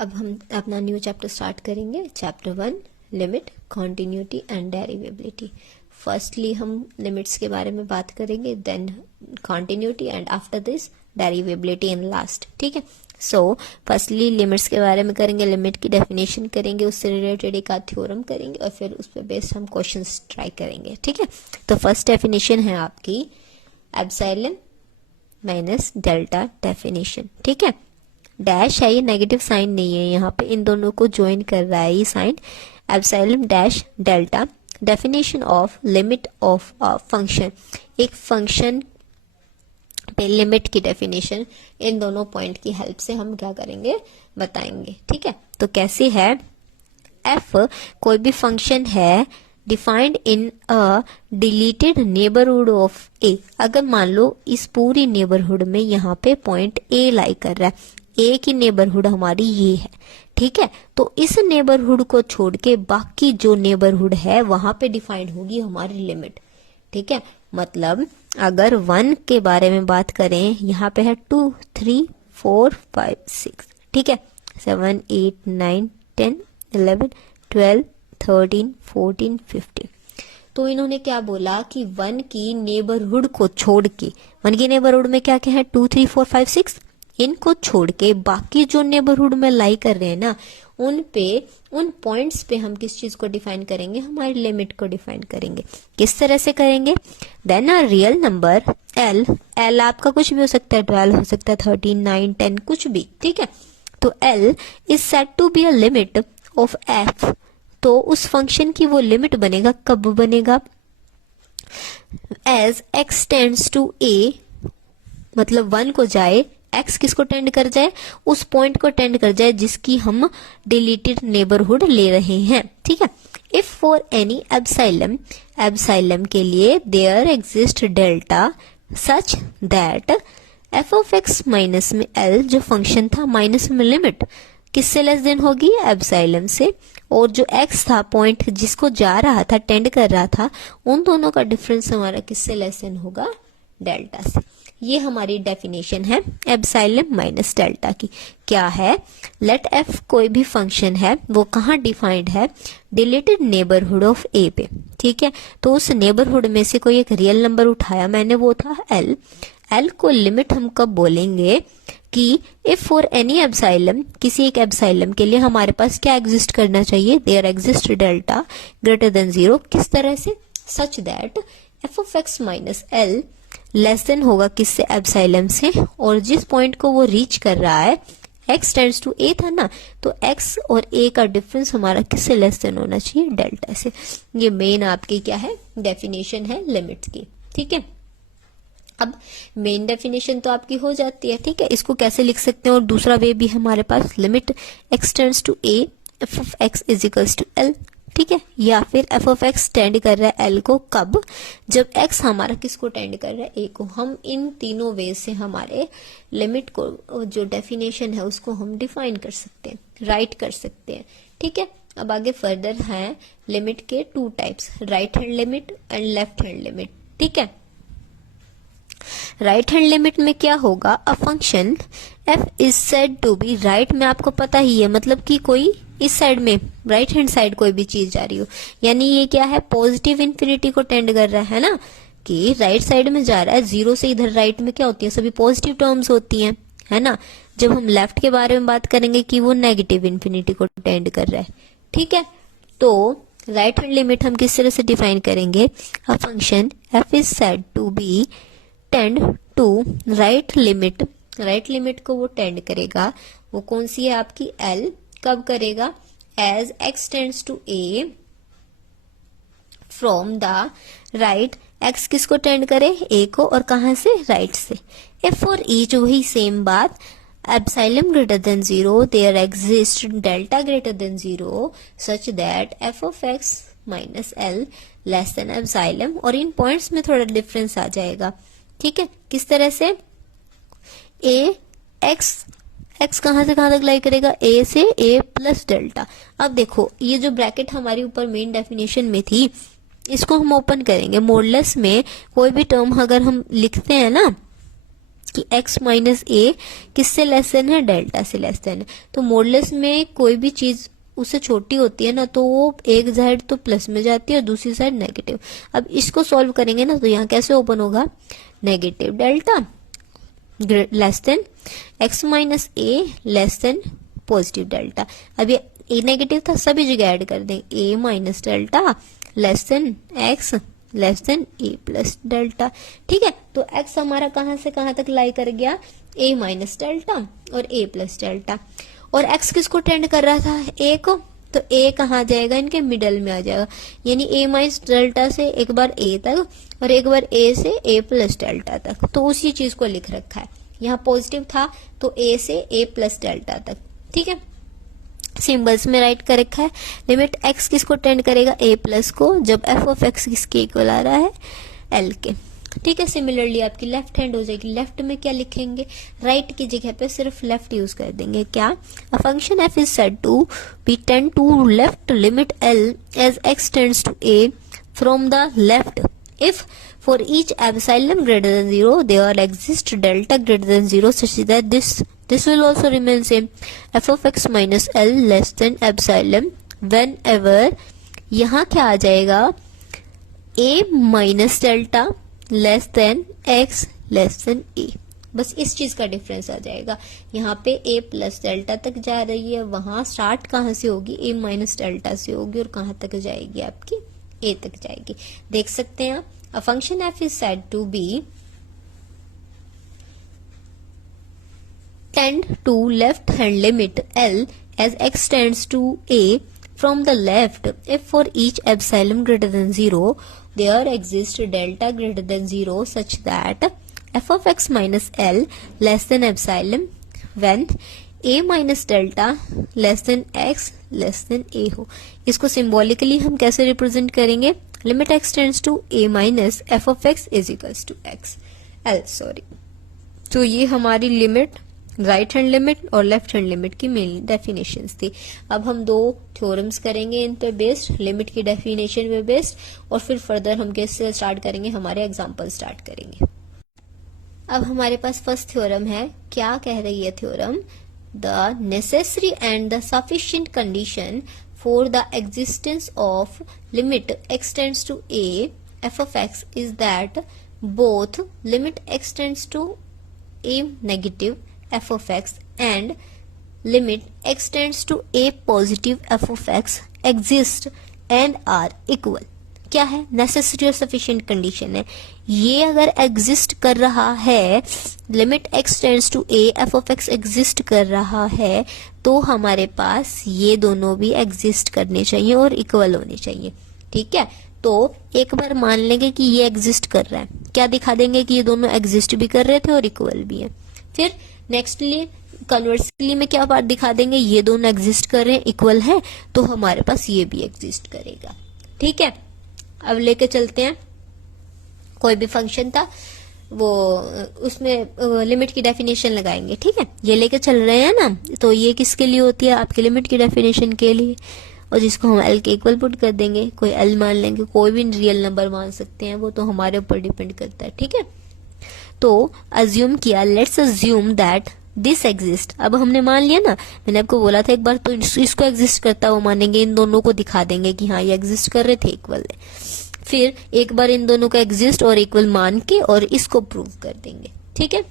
अब हम अपना न्यू चैप्टर स्टार्ट करेंगे। Chapter 1 limit, continuity and derivability. Firstly हम लिमिट्स के बारे में बात करेंगे, then continuity and after this derivability in last. ठीक है, सो फर्स्टली लिमिट्स के बारे में करेंगे, लिमिट की डेफिनेशन करेंगे, उससे रिलेटेड एक आध थ्योरम करेंगे और फिर उस पर बेस्ड हम क्वेश्चंस ट्राई करेंगे। ठीक है, तो फर्स्ट डेफिनेशन है आपकी एप्सिलॉन माइनस डेल्टा डेफिनेशन। ठीक है, डैश है, ये नेगेटिव साइन नहीं है, यहाँ पे इन दोनों को ज्वाइन कर रहा है ये sign. Epsilon dash delta definition of limit of a function, एक फंक्शन पे लिमिट की डेफिनेशन इन दोनों पॉइंट की हेल्प से हम क्या करेंगे, बताएंगे। ठीक है, तो कैसे है, एफ कोई भी फंक्शन है defined in a deleted neighbourhood of a. अगर मान लो इस पूरी नेबरहुड में यहाँ पे पॉइंट ए लाई कर रहा है, ए की नेबरहुड हमारी ये है। ठीक है, तो इस नेबरहुड को छोड़ के बाकी जो नेबरहुड है वहां पे डिफाइंड होगी हमारी लिमिट। ठीक है, मतलब अगर 1 के बारे में बात करें, यहाँ पे है 2 3 4 5 6, ठीक है, 7 8 9 10 11 12 13 14 15। तो इन्होंने क्या बोला कि 1 की नेबरहुड को छोड़ के, 1 की नेबरहुड में क्या क्या है, 2 3 4 5 6, इनको छोड़ के बाकी जो नेबरहुड में लाई कर रहे हैं ना, उन पॉइंट्स पे हम किस चीज को डिफाइन करेंगे, हमारी लिमिट को डिफाइन करेंगे। किस तरह से करेंगे, then a real number L आपका कुछ भी हो सकता है, 12 हो सकता है, 13 9 10 कुछ भी। ठीक है, तो L is said to be a limit of F. तो उस फंक्शन की वो लिमिट बनेगा, कब बनेगा, as X tends to A, मतलब 1 को जाए, एक्स किसको टेंड कर जाए, उस पॉइंट को टेंड कर जाए जिसकी हम डिलीटेड नेबरहुड ले रहे हैं। ठीक है, इफ फॉर एनी एप्सिलॉन के लिए there exist delta such that F of X minus में एल जो फंक्शन था माइनस में लिमिट किससे लेस देन होगी, एप्सिलॉन से, और जो एक्स था पॉइंट जिसको जा रहा था, टेंड कर रहा था, उन दोनों का डिफरेंस हमारा किससे लेस देन होगा, डेल्टा से। ये हमारी डेफिनेशन है एप्सिलॉन माइनस डेल्टा की। क्या है, लेट एफ कोई भी फंक्शन है, वो कहाँ डिफाइंड है, डिलीटेड नेबरहुड ऑफ ए पे। ठीक है, तो उस नेबरहुड में से कोई एक रियल नंबर उठाया मैंने, वो था एल। एल को लिमिट हम कब बोलेंगे कि इफ फॉर एनी एप्सिलॉन, किसी एक एप्सिलॉन के लिए हमारे पास क्या एग्जिस्ट करना चाहिए, there exist delta greater than 0। किस तरह से, such that F of X minus L less than होगा किससे, एप्सिलॉन से, और जिस पॉइंट को वो रीच कर रहा है, x टेंड्स टू a था ना, तो x और a का डिफरेंस हमारा किससे लेस देन होना चाहिए, डेल्टा से। ये मेन आपकी क्या है, डेफिनेशन है लिमिट्स की। ठीक है, अब मेन डेफिनेशन तो आपकी हो जाती है। ठीक है, इसको कैसे लिख सकते हैं, और दूसरा वे भी हमारे पास, limit x tends to a f of x is equals to l। ठीक है, या फिर एफ ऑफ एक्स टेंड कर रहा है एल को, कब, जब एक्स हमारा किसको टेंड कर रहा है, ए को। हम इन तीनों वे से हमारे लिमिट को, जो डेफिनेशन है उसको हम डिफाइन कर सकते हैं, राइट कर सकते हैं। ठीक है, अब आगे फर्दर है लिमिट के 2 types, right hand limit and left hand limit. ठीक है, राइट हैंड लिमिट में क्या होगा, a function F is said to be right में, आपको पता ही है, मतलब कि कोई इस साइड में, राइट हैंड साइड कोई भी चीज जा रही हो, यानी ये क्या है, पॉजिटिव इन्फिनिटी को टेंड कर रहा है ना, कि राइट साइड में जा रहा है, 0 से इधर राइट में क्या होती है, सभी पॉजिटिव टर्म्स होती हैं, है ना। जब हम लेफ्ट के बारे में बात करेंगे कि वो नेगेटिव इन्फिनिटी को टेंड कर रहा है। ठीक है, तो राइट हैंड लिमिट हम किस तरह से डिफाइन करेंगे, a function F is said to be tend to right limit, right limit को वो टेंड करेगा, वो कौन सी है आपकी, एल। कब करेगा, as X tends to A from the right, X किसको टेंड करे, ए को, और कहां से, राइट से। इफ फॉर ईच वही सेम बात, epsilon greater than 0 there exist delta greater than 0 such that F of X minus L less than epsilon, और इन पॉइंट्स में थोड़ा डिफरेंस आ जाएगा। ठीक है, किस तरह से, ए एक्स कहां से कहां तक लाई करेगा, ए से ए प्लस डेल्टा। अब देखो, ये जो ब्रैकेट हमारी ऊपर मेन डेफिनेशन में थी, इसको हम ओपन करेंगे। मॉडुलस में कोई भी टर्म अगर हम लिखते हैं ना, कि x माइनस ए किससे लेस देन है, डेल्टा से लेस देन है। तो मॉडुलस में कोई भी चीज उससे छोटी होती है ना, तो वो एक साइड तो प्लस में जाती है और दूसरी साइड नेगेटिव। अब इसको सॉल्व करेंगे ना, तो यहाँ कैसे ओपन होगा, negative delta less than x minus a less than positive delta. अब ये ए नेगेटिव था, सभी जगह ऐड कर दें, a minus delta less than x less than a plus delta. ठीक है, तो x हमारा कहां से कहां तक लाई कर गया, a माइनस डेल्टा और a प्लस डेल्टा। और x किसको टेंड कर रहा था, a को, तो a कहाँ जाएगा, इनके मिडल में आ जाएगा, यानी a माइनस डेल्टा से एक बार a तक और एक बार a से a प्लस डेल्टा तक। तो उसी चीज को लिख रखा है, यहाँ पॉजिटिव था तो a से a प्लस डेल्टा तक। ठीक है, सिंबल्स में राइट कर रखा है। लिमिट x किसको टेंड करेगा, a प्लस को, जब f ऑफ x किसके इक्वल आ रहा है, l के। ठीक है, सिमिलरली आपकी लेफ्ट हैंड हो जाएगी। लेफ्ट में क्या लिखेंगे, राइट की जगह पे सिर्फ लेफ्ट यूज कर देंगे। क्या, a function f is said to be tend to left limit l as x tends to a from the left if for each epsilon greater than 0 there exists delta greater than 0 such that this will also remain same, f of x minus l less than epsilon whenever यहाँ क्या आ जाएगा, a minus delta less than x less than a। बस इस चीज का difference आ जाएगा। यहाँ पे a प्लस डेल्टा तक जा रही है, वहां स्टार्ट कहाँ से होगी, a माइनस डेल्टा से होगी, और कहाँ तक जाएगी आपकी, a तक जाएगी। देख सकते हैं आप, a function f is said to be tend to left hand limit l as x tends to a from the left if for each epsilon greater than 0 there exists delta greater than 0 such that f of x minus l less than epsilon when a minus delta less than x less than a हो। इसको symbolically हम कैसे represent करेंगे, limit x tends to a minus f of x is equals to x l sorry. तो ये हमारी लिमिट, right hand limit और लेफ्ट हैंड लिमिट की मेन डेफिनेशंस थी। अब हम दो थ्योरम्स करेंगे इन पे बेस्ड, लिमिट की डेफिनेशन पे बेस्ड, और फिर फर्दर हम कैसे स्टार्ट करेंगे, हमारे एग्जाम्पल स्टार्ट करेंगे। अब हमारे पास फर्स्ट थ्योरम है, क्या कह रही है theorem, the necessary and the sufficient condition for the existence of limit x tends to a f of x is that both limit x tends to a negative f of x and limit x tends to a positive f of x exist and are equal। क्या है, necessary और sufficient condition है। ये अगर exist कर रहा है, limit x tends to a f of x exist कर रहा है, तो हमारे पास ये दोनों भी एग्जिस्ट करने चाहिए और इक्वल होने चाहिए। ठीक है, तो एक बार मान लेंगे कि ये एग्जिस्ट कर रहा है, क्या दिखा देंगे कि ये दोनों एग्जिस्ट भी कर रहे थे और इक्वल भी है। फिर नेक्स्टली कन्वर्सली में क्या बात दिखा देंगे, ये दोनों एग्जिस्ट कर रहे हैं, इक्वल है, तो हमारे पास ये भी एग्जिस्ट करेगा। ठीक है, अब लेके चलते हैं, कोई भी फंक्शन था वो उसमें लिमिट की डेफिनेशन लगाएंगे। ठीक है, ये लेके चल रहे हैं ना, तो ये किसके लिए होती है, आपके लिमिट की डेफिनेशन के लिए, और जिसको हम एल के इक्वल पुट कर देंगे। कोई एल मान लेंगे, कोई भी रियल नंबर मान सकते हैं, वो तो हमारे ऊपर डिपेंड करता है। ठीक है, तो अज्यूम किया, let's assume that this exist. अब हमने मान लिया ना, मैंने आपको बोला था एक बार, तो इसको एग्जिस्ट करता हुआ मानेंगे, इन दोनों को दिखा देंगे कि हाँ ये एग्जिस्ट कर रहे थे, इक्वल है। फिर एक बार इन दोनों का एग्जिस्ट और इक्वल मान के और इसको प्रूव कर देंगे। ठीक है,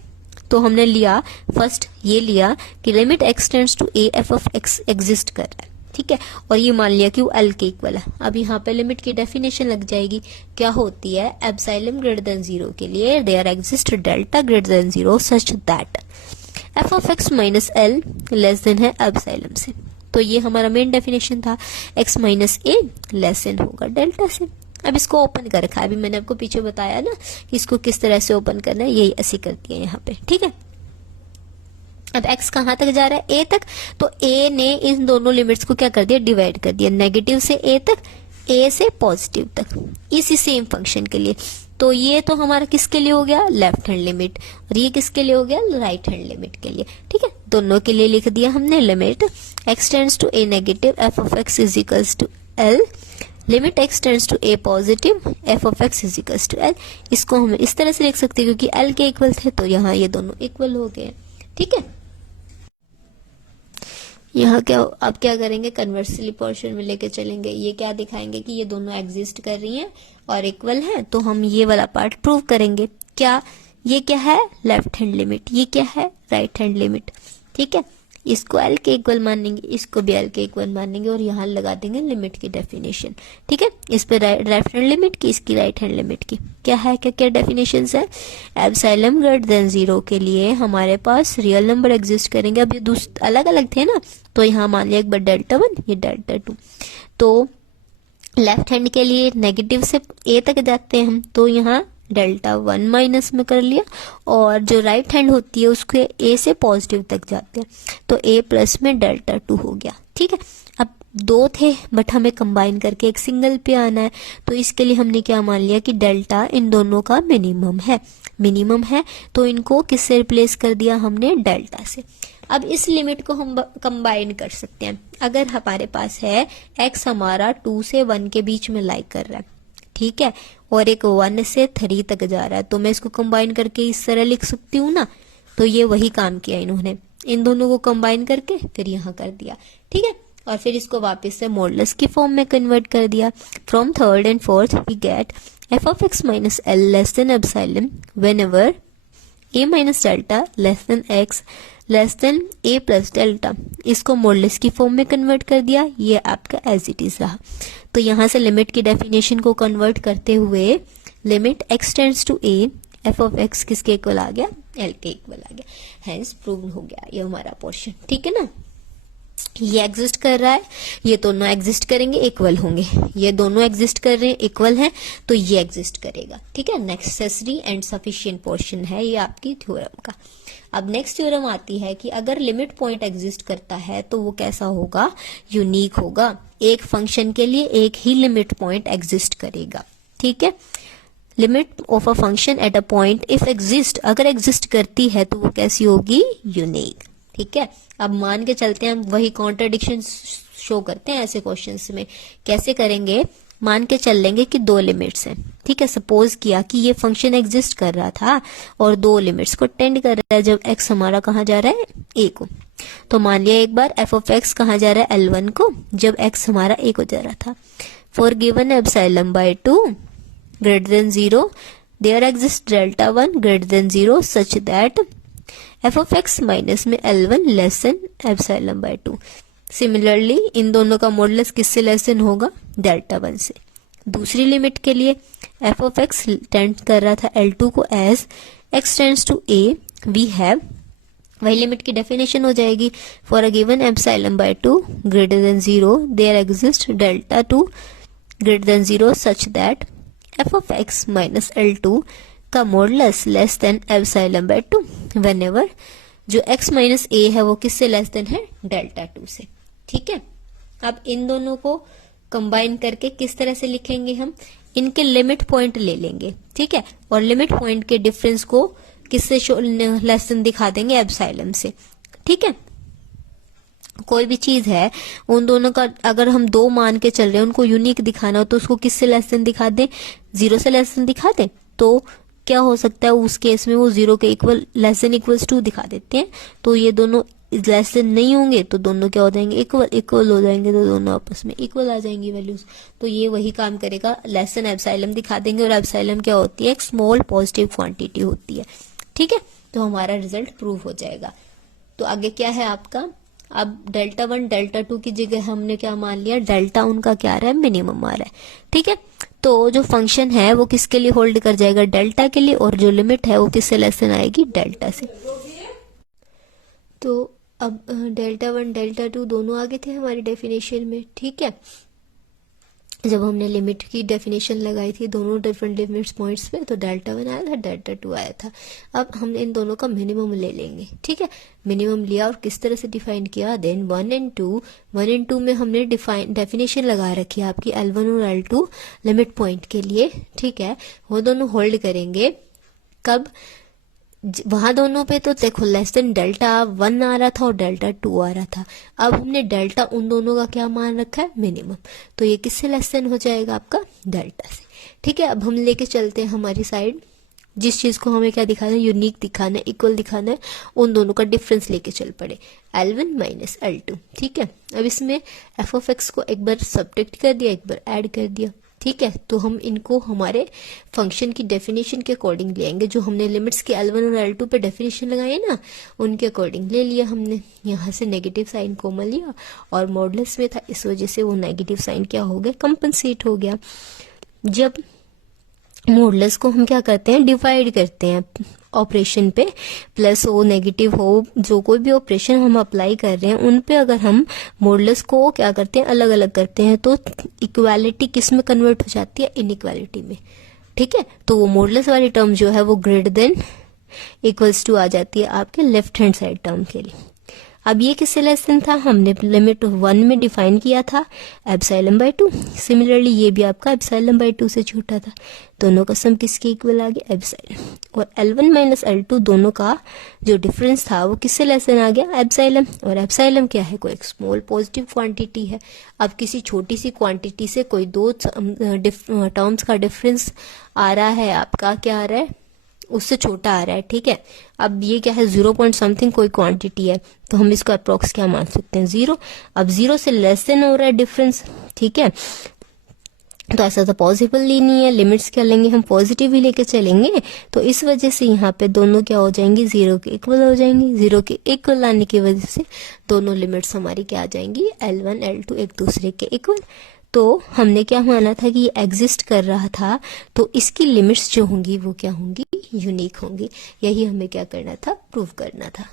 तो हमने लिया, फर्स्ट ये लिया कि limit x tends to a f of x exist कर रहा है। ठीक है, और ये मान लिया कि वो l के इक्वल है। अब यहाँ पे लिमिट की डेफिनेशन लग जाएगी, क्या होती है, एप्सिलॉन ग्रेटर देन 0 के लिए there exist delta greater than 0 such that f of x minus l less than है एप्सिलॉन से। तो ये हमारा मेन डेफिनेशन था, x minus a less than होगा डेल्टा से। अब इसको ओपन कर रखा है, अभी मैंने आपको पीछे बताया ना कि इसको किस तरह से ओपन करना है, यही ऐसी करती है यहाँ पे। ठीक है, अब x कहाँ तक जा रहा है, a तक, तो a ने इन दोनों लिमिट्स को क्या कर दिया, डिवाइड कर दिया, नेगेटिव से a तक, a से पॉजिटिव तक, इसी सेम फंक्शन के लिए। तो ये तो हमारा किसके लिए हो गया, लेफ्ट हैंड लिमिट, और ये किसके लिए हो गया, राइट हैंड लिमिट के लिए। ठीक है, दोनों के लिए लिख दिया हमने, limit x tends to a negative f of x is equals to l limit x tends to a positive f of x is equals to l। इसको हम इस तरह से लिख सकते हैं क्योंकि l के इक्वल थे, तो यहाँ ये दोनों इक्वल हो गए। ठीक है, यहाँ क्या करेंगे, कन्वर्सली पोर्शन में लेके चलेंगे। ये क्या दिखाएंगे कि ये दोनों एग्जिस्ट कर रही हैं और इक्वल है, तो हम ये वाला पार्ट प्रूव करेंगे। क्या ये क्या है, लेफ्ट हैंड लिमिट, ये क्या है, राइट हैंड लिमिट। ठीक है, इसको एल के इक्वल मानेंगे, इसको भी एल के इक्वल मानेंगे और यहाँ लगा देंगे लिमिट की डेफिनेशन। ठीक है, इस पे लेफ्ट हैंड लिमिट की, इसकी राइट हैंड लिमिट की क्या है, क्या क्या डेफिनेशन है। एप्सिलॉन ग्रेटर देन 0 के लिए हमारे पास रियल नंबर एग्जिस्ट करेंगे। अब ये अलग अलग थे ना, तो यहाँ मान लिया एक बार डेल्टा 1, ये डेल्टा 2। तो लेफ्ट हैंड के लिए नेगेटिव से ए तक जाते हैं हम, तो यहाँ डेल्टा 1 माइनस में कर लिया, और जो राइट हैंड होती है उसके ए से पॉजिटिव तक जाते हैं, तो ए प्लस में डेल्टा 2 हो गया। ठीक है, अब दो थे बट हमें कंबाइन करके एक सिंगल पे आना है, तो इसके लिए हमने क्या मान लिया कि डेल्टा इन दोनों का मिनिमम है, तो इनको किससे रिप्लेस कर दिया हमने, डेल्टा से। अब इस लिमिट को हम कंबाइन कर सकते हैं। अगर हमारे पास है x हमारा 2 से 1 के बीच में लाई कर रहा है, ठीक है, और एक 1 से 3 तक जा रहा है, तो मैं इसको कंबाइन करके इस तरह लिख सकती हूँ ना। तो ये वही काम किया इन्होंने, इन दोनों को कंबाइन करके फिर यहाँ कर दिया। ठीक है, और फिर इसको वापस से मॉडुलस की फॉर्म में कन्वर्ट कर दिया। From third and fourth we get f of x minus l less than epsilon whenever a minus delta less than x less than a plus delta। इसको मॉडुलस की फॉर्म में convert कर दिया, ये आपका एज इट इज रहा। तो यहाँ से लिमिट की डेफिनेशन को कन्वर्ट करते हुए limit x tends to a f of x किसके इक्वल आ गया, l के इक्वल आ गया। हेंस प्रूव हो गया ये हमारा पोर्शन। ठीक है ना, ये एग्जिस्ट कर रहा है, ये दोनों एग्जिस्ट करेंगे, इक्वल होंगे। ये दोनों एग्जिस्ट कर रहे हैं, इक्वल हैं, तो ये एग्जिस्ट करेगा। ठीक है, नेसेसरी एंड सफिशिएंट पोर्शन है ये आपकी थ्योरम का। अब नेक्स्ट थ्योरम आती है कि अगर लिमिट पॉइंट एग्जिस्ट करता है तो वो कैसा होगा, यूनिक होगा। एक फंक्शन के लिए एक ही लिमिट पॉइंट एग्जिस्ट करेगा। ठीक है, limit of a function at a point if exist, अगर एग्जिस्ट करती है तो वो कैसी होगी, यूनिक। ठीक है, अब मान के चलते हैं, हम वही कॉन्ट्रडिक्शन शो करते हैं ऐसे क्वेश्चंस में। कैसे करेंगे, मान के चल लेंगे कि दो लिमिट्स हैं। ठीक है, सपोज किया कि ये फंक्शन एग्जिस्ट कर रहा था और दो लिमिट्स को टेंड कर रहा है। जब x हमारा कहाँ जा रहा है, a को, तो मान लिया एक बार f ऑफ x कहाँ जा रहा है, L1 को, जब x हमारा a को जा रहा था। For given epsilon by 2 greater than 0 there exist delta 1 greater than 0 such that f of x minus में L1 less than epsilon by 2। Similarly इन दोनों का मॉडुलस किससे लेस देन होगा, डेल्टा 1 से। दूसरी लिमिट के लिए f ऑफ x टेंड कर रहा था L2 को as x tends to a, we have, वही लिमिट की डेफिनेशन हो जाएगी। For a given epsilon by 2 greater than 0 there exist delta 2 greater than 0 such that f of x minus L2 का modulus less than epsilon by 2 whenever जो x minus a है वो किससे less than है, delta 2 से। ठीक है, अब इन दोनों को कंबाइन करके किस तरह से लिखेंगे, हम इनके लिमिट पॉइंट ले लेंगे। ठीक है, और लिमिट पॉइंट के डिफरेंस को किससे लेस देन दिखा देंगे, एप्सिलॉन से। ठीक है, कोई भी चीज है उन दोनों का अगर हम दो मान के चल रहे हैं, उनको यूनिक दिखाना हो तो उसको किससे लेस देन दिखा दें, 0 से लेस देन दिखा दें। तो क्या हो सकता है, उस केस में वो 0 के इक्वल लेस देन इक्वल्स 2 दिखा देते हैं, तो ये दोनों लेस देन नहीं होंगे, तो दोनों क्या हो जाएंगे, इक्वल हो जाएंगे, तो दोनों आपस में इक्वल आ जाएंगी वैल्यूज। तो ये वही काम करेगा, लेस देन एप्सिलॉन दिखा देंगे, और एप्सिलॉन क्या होती है, एक स्मॉल पॉजिटिव क्वांटिटी होती है। ठीक है, तो हमारा रिजल्ट प्रूव हो जाएगा। तो आगे क्या है आपका, अब डेल्टा 1 डेल्टा 2 की जगह हमने क्या मान लिया, डेल्टा उनका क्या आ रहा है, मिनिमम आ रहा है। ठीक है, तो जो फंक्शन है वो किसके लिए होल्ड कर जाएगा, डेल्टा के लिए, और जो लिमिट है वो किससे लेस देन आएगी, डेल्टा से। तो अब डेल्टा 1 डेल्टा 2 दोनों आगे थे हमारी डेफिनेशन में। ठीक है, जब हमने लिमिट की डेफिनेशन लगाई थी दोनों डिफरेंट लिमिट्स पॉइंट्स पे, तो डेल्टा 1 आया था, डेल्टा 2 आया था। अब हम इन दोनों का मिनिमम ले लेंगे। ठीक है, मिनिमम लिया और किस तरह से डिफाइन किया, देन 1 एंड 2 में हमने डेफिनेशन लगा रखी है आपकी L1 और L2 लिमिट पॉइंट के लिए। ठीक है, वो दोनों होल्ड करेंगे कब, वहां दोनों पे तो देखो लेस देन डेल्टा 1 आ रहा था और डेल्टा 2 आ रहा था। अब हमने डेल्टा उन दोनों का क्या मान रखा है, मिनिमम। तो ये किससे लेस देन हो जाएगा, आपका डेल्टा से। ठीक है, अब हम लेके चलते हैं हमारी साइड, जिस चीज को हमें क्या दिखाना है, यूनिक दिखाना है, इक्वल दिखाना है, उन दोनों का डिफरेंस लेके चल पड़े, L1 माइनस L2। ठीक है, अब इसमें एफ ऑफ एक्स को एक बार सब्ट्रैक्ट कर दिया, एक बार ऐड कर दिया। ठीक है, तो हम इनको हमारे फंक्शन की डेफिनेशन के अकॉर्डिंग लेंगे, जो हमने लिमिट्स के L1 और L2 पे डेफिनेशन लगाई है ना, उनके अकॉर्डिंग ले लिया हमने। यहाँ से नेगेटिव साइन कॉमन लिया और मॉडुलस में था, इस वजह से वो नेगेटिव साइन क्या हो गया, कंपनसेट हो गया। जब मॉडुलस को हम क्या करते हैं, डिवाइड करते हैं ऑपरेशन पे, प्लस हो नेगेटिव हो, जो कोई भी ऑपरेशन हम अप्लाई कर रहे हैं उन पे अगर हम मॉडुलस को क्या करते हैं, अलग अलग करते हैं, तो इक्वालिटी किस में कन्वर्ट हो जाती है, इनइक्वालिटी में। ठीक है, तो वो मॉडुलस वाली टर्म जो है वो ग्रेटर देन इक्वल्स टू आ जाती है आपके लेफ्ट हैंड साइड टर्म के लिए। अब ये किससे लेस देन था, हमने लिमिट 1 में डिफाइन किया था एप्सिलॉन बाय 2। सिमिलरली ये भी आपका एप्सिलॉन बाय 2 से छोटा था। दोनों का सम किसके इक्वल आ गया, एप्सिलॉन। और L1 माइनस L2 दोनों का जो डिफरेंस था वो किससे लेस देन आ गया, एप्सिलॉन। और एप्सिलॉन क्या है, कोई एक स्मॉल पॉजिटिव क्वांटिटी है। अब किसी छोटी सी क्वांटिटी से कोई दो टर्म्स का डिफरेंस आ रहा है, आपका क्या आ रहा है, उससे छोटा आ रहा है। ठीक है, अब ये क्या है, 0 पॉइंट समथिंग कोई क्वांटिटी है, तो हम इसको अप्रोक्स क्या मान सकते हैं, 0। अब 0 से लेस देन हो रहा है डिफरेंस। ठीक है, तो ऐसा तो पॉसिबल ही नहीं है, लिमिट्स क्या लेंगे हम, पॉजिटिव ही लेके चलेंगे। तो इस वजह से यहाँ पे दोनों क्या हो जाएंगी, 0 के इक्वल हो जाएंगी। 0 के इक्वल आने की वजह से दोनों लिमिट्स हमारी क्या आ जाएंगी, L1 L2 एक दूसरे के इक्वल। तो हमने क्या माना था कि ये एग्जिस्ट कर रहा था, तो इसकी लिमिट्स जो होंगी वो क्या होंगी, यूनिक होंगी। यही हमें क्या करना था, प्रूव करना था।